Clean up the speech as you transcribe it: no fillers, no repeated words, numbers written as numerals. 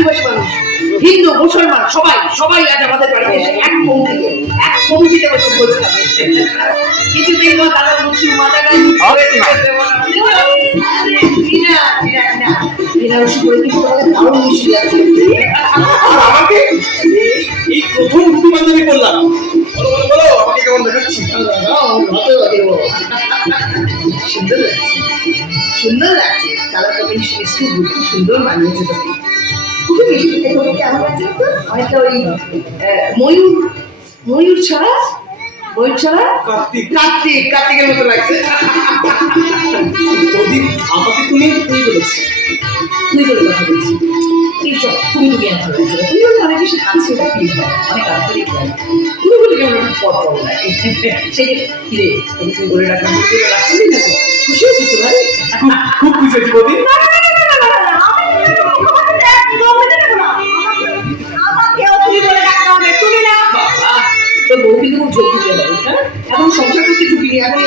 আদিবাসী মানুষ, হিন্দু, মুসলমান, সবাই সবাই আজ আমাদের বাড়িতে এসে এক পঙ্ক্তিতে বসে বলছিলাম। কিছুদিন পর তারা মুচি মাথাটা দারুণ মিষ্টি লাগছে। আমাকে এই প্রথম বন্ধু বান্ধবী করলাম। বলো বলো বলো, আমাকে কেমন দেখাচ্ছি? সুন্দর লাগছে, সুন্দর লাগছে। কালার কম্বিনেশন খুব সুন্দর মানিয়েছে তোকে, খুবই মিষ্টি তোকে। কেমন লাগছে তো? অনেকটা ওই ময়ূর, ময়ূর ছাড়া, ময়ূর ছাড়া কার্তিকের মতো লাগছে। ওদিন আমাকে তুমি তুই বলেছি, তুই বলে কথা বলছি। এইসব তুমি তুমি এত লাগছে, তুমি বলে অনেক বেশি কাছে ফিল হয়, অনেক আন্তরিক লাগে। তুমি বলে কেমন একটা পথ পাবো না সেই কিরে, তুমি বলে রাখলাম, রাখলি না তো? খুশি হয়েছিস তো ভাই? খুব খুশি হয়েছি বৌদি। তোর বউ কিন্তু খুব ঝোঁক দিতে পারিস, হ্যাঁ? এখন সংসার করতে ঝুঁকি নিয়ে এখন